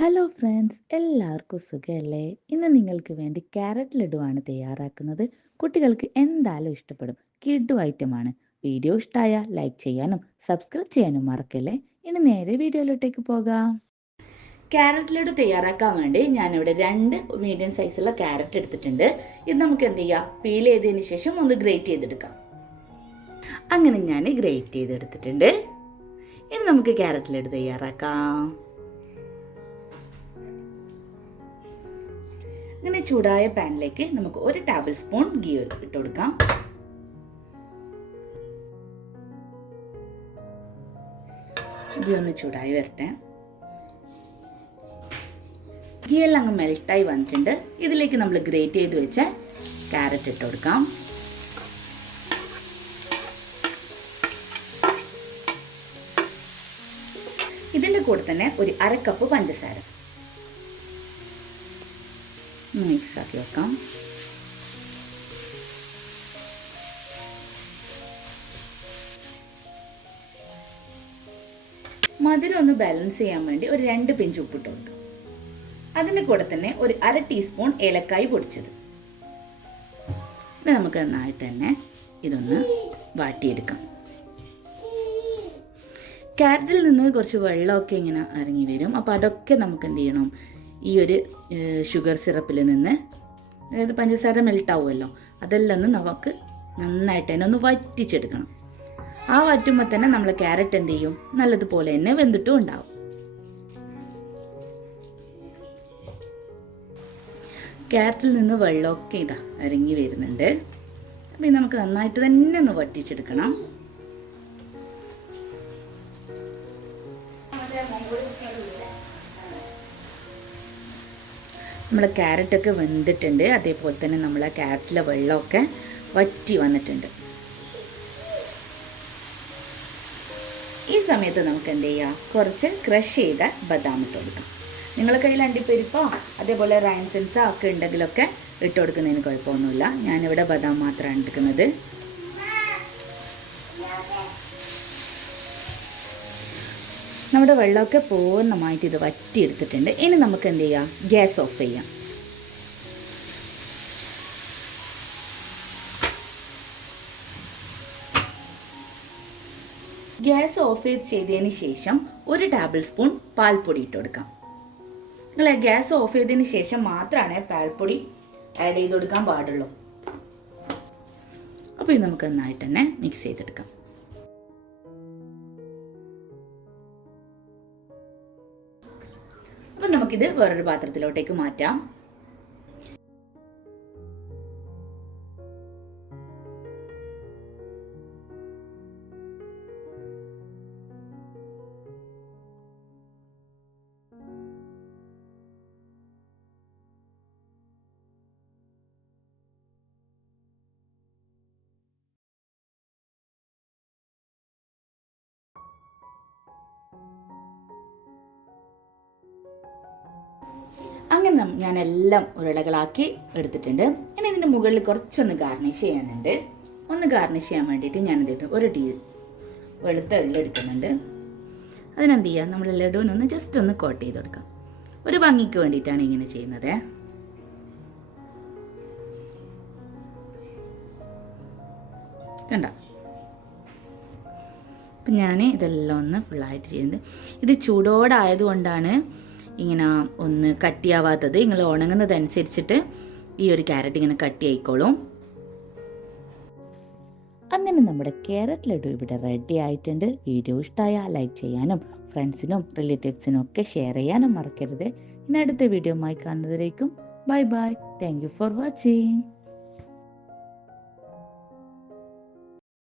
Hello friends, എല്ലാവർക്കും സുഖമല്ലേ? ഇന്ന് നിങ്ങൾക്ക് വേണ്ടി ക്യാരറ്റ് ലഡുവാണ് തയ്യാറാക്കുന്നത്. കുട്ടികൾക്ക് എന്തായാലും ഇഷ്ടപ്പെടും. കിഡു ഐറ്റമാണ്. വീഡിയോ ഇഷ്ടമായ ലൈക്ക് ചെയ്യാനും സബ്സ്ക്രൈബ് ചെയ്യാനും മറക്കല്ലേ. ഇനി നേരെ വീഡിയോയിലോട്ടേക്ക് പോകാം. ക്യാരറ്റ് ലഡു തയ്യാറാക്കാൻ വേണ്ടി ഞാനിവിടെ 2 മീഡിയം സൈസുള്ള ക്യാരറ്റ് എടുത്തിട്ടുണ്ട്. ഇത് നമുക്ക് എന്ത് ചെയ്യാം, പീൽ ചെയ്തതിന് ശേഷം ഒന്ന് ഗ്രേറ്റ് ചെയ്തെടുക്കാം. അങ്ങനെ ഞാൻ ഗ്രേറ്റ് ചെയ്തെടുത്തിട്ടുണ്ട്. ഇനി നമുക്ക് ക്യാരറ്റ് ലഡു തയ്യാറാക്കാം. അങ്ങനെ ചൂടായ പാനിലേക്ക് നമുക്ക് 1 ടേബിൾ സ്പൂൺ ഗീ ഇട്ട് കൊടുക്കാം. ഗീ ഒന്ന് ചൂടായി വരട്ടെ. ഗീ എല്ലാം അങ്ങ് മെൽട്ടായി വന്നിട്ടുണ്ട്. ഇതിലേക്ക് നമ്മൾ ഗ്രേറ്റ് ചെയ്ത് വെച്ച ക്യാരറ്റ് ഇട്ട് കൊടുക്കാം. ഇതിൻ്റെ കൂടെ തന്നെ ഒരു 1/2 കപ്പ് പഞ്ചസാര മിക്സ് ആക്കി വെക്കാം. മധുരം ഒന്ന് ബാലൻസ് ചെയ്യാൻ വേണ്ടി ഒരു 2 പിഞ്ച് ഉപ്പിട്ട് കൊടുക്കാം. അതിൻ്റെ കൂടെ തന്നെ ഒരു 1/2 ടീസ്പൂൺ ഏലക്കായ് പൊടിച്ചത്. നമുക്ക് നന്നായിട്ട് തന്നെ ഇതൊന്ന് വാട്ടിയെടുക്കാം. ക്യാരറ്റിൽ നിന്ന് കുറച്ച് വെള്ളമൊക്കെ ഇങ്ങനെ ഇറങ്ങി വരും. അപ്പോൾ അതൊക്കെ നമുക്ക് എന്ത് ചെയ്യണം, ഈ ഒരു ഷുഗർ സിറപ്പിൽ നിന്ന്, അതായത് പഞ്ചസാര മെൽട്ടാവുമല്ലോ, അതെല്ലാം ഒന്ന് നമുക്ക് നന്നായിട്ട് തന്നെ ഒന്ന് വറ്റിച്ചെടുക്കണം. ആ വറ്റുമ്പോൾ തന്നെ നമ്മൾ ക്യാരറ്റ് എന്ത് ചെയ്യും, നല്ലതുപോലെ തന്നെ വെന്തിട്ടും ഉണ്ടാവും. ക്യാരറ്റിൽ നിന്ന് വെള്ളമൊക്കെ ഇതാ ഇറങ്ങി വരുന്നുണ്ട്. അപ്പം നമുക്ക് നന്നായിട്ട് തന്നെ ഒന്ന് വറ്റിച്ചെടുക്കണം. നമ്മളെ ക്യാരറ്റൊക്കെ വെന്തിട്ടുണ്ട്. അതേപോലെ തന്നെ നമ്മളെ ക്യാരറ്റിലെ വെള്ളമൊക്കെ വറ്റി വന്നിട്ടുണ്ട്. ഈ സമയത്ത് നമുക്ക് എന്ത് ചെയ്യാം, കുറച്ച് ക്രഷ് ചെയ്ത ബദാം ഇട്ട് കൊടുക്കാം. നിങ്ങളുടെ കയ്യിൽ അണ്ടിപ്പരിപ്പോ അതേപോലെ റൈൻസൻസോ ഒക്കെ ഉണ്ടെങ്കിലൊക്കെ ഇട്ട് കൊടുക്കുന്നതിന് കുഴപ്പമൊന്നുമില്ല. ഞാനിവിടെ ബദാം മാത്രമാണ് എടുക്കുന്നത്. നമ്മുടെ വെള്ളമൊക്കെ പൂർണ്ണമായിട്ട് ഇത് വറ്റിയെടുത്തിട്ടുണ്ട്. ഇനി നമുക്ക് എന്ത് ചെയ്യാം, ഗ്യാസ് ഓഫ് ചെയ്യാം. ഗ്യാസ് ഓഫ് ചെയ്തതിന് ശേഷം 1 ടേബിൾ സ്പൂൺ പാൽപ്പൊടി ഇട്ട് കൊടുക്കാം. നിങ്ങൾ ഗ്യാസ് ഓഫ് ചെയ്തതിന് ശേഷം മാത്രമാണ് പാൽപ്പൊടി ആഡ് ചെയ്ത് കൊടുക്കാൻ പാടുള്ളൂ. അപ്പോൾ ഇത് നമുക്ക് നന്നായിട്ട് തന്നെ മിക്സ് ചെയ്തെടുക്കാം. അപ്പം നമുക്കിത് വേറൊരു പാത്രത്തിലോട്ടേക്ക് മാറ്റാം. അങ്ങനെ ഞാൻ എല്ലാം ഉരുളകളാക്കി എടുത്തിട്ടുണ്ട്. ഇനി ഇതിൻ്റെ മുകളിൽ കുറച്ചൊന്ന് ഗാർണിഷ് ചെയ്യാനുണ്ട്. ഒന്ന് ഗാർണിഷ് ചെയ്യാൻ വേണ്ടിയിട്ട് ഞാനിതിട്ട് 1 വെളുത്ത എള്ള് എടുക്കുന്നുണ്ട്. അതിനെന്ത് ചെയ്യുക, നമ്മൾ ലഡുവിനൊന്ന് ജസ്റ്റ് ഒന്ന് കോട്ട് ചെയ്ത് കൊടുക്കാം. ഒരു ഭംഗിക്ക് വേണ്ടിയിട്ടാണ് ഇങ്ങനെ ചെയ്യുന്നത്. കണ്ട, അപ്പം ഞാൻ ഇതെല്ലാം ഒന്ന് ഫുള്ളായിട്ട് ചെയ്യുന്നത്. ഇത് ചൂടോടായതുകൊണ്ടാണ് ഇങ്ങനെ ഒന്ന് കട്ടിയാവാത്തത്. നിങ്ങൾ ഉണങ്ങുന്നതനുസരിച്ചിട്ട് ഈ ഒരു ക്യാരറ്റ് ഇങ്ങനെ കട്ടിയായിക്കോളും. അങ്ങനെ നമ്മുടെ ക്യാരറ്റ് ലഡു ഇവിടെ റെഡി ആയിട്ടുണ്ട്. വീഡിയോ ഇഷ്ടമായാൽ ലൈക്ക് ചെയ്യാനും ഫ്രണ്ട്സിനും റിലേറ്റീവ്സിനും ഒക്കെ ഷെയർ ചെയ്യാനും മറക്കരുത്. ഇനി അടുത്ത വീഡിയോയുമായി കാണുന്നതിലേക്കും bye bye. Thank you for watching.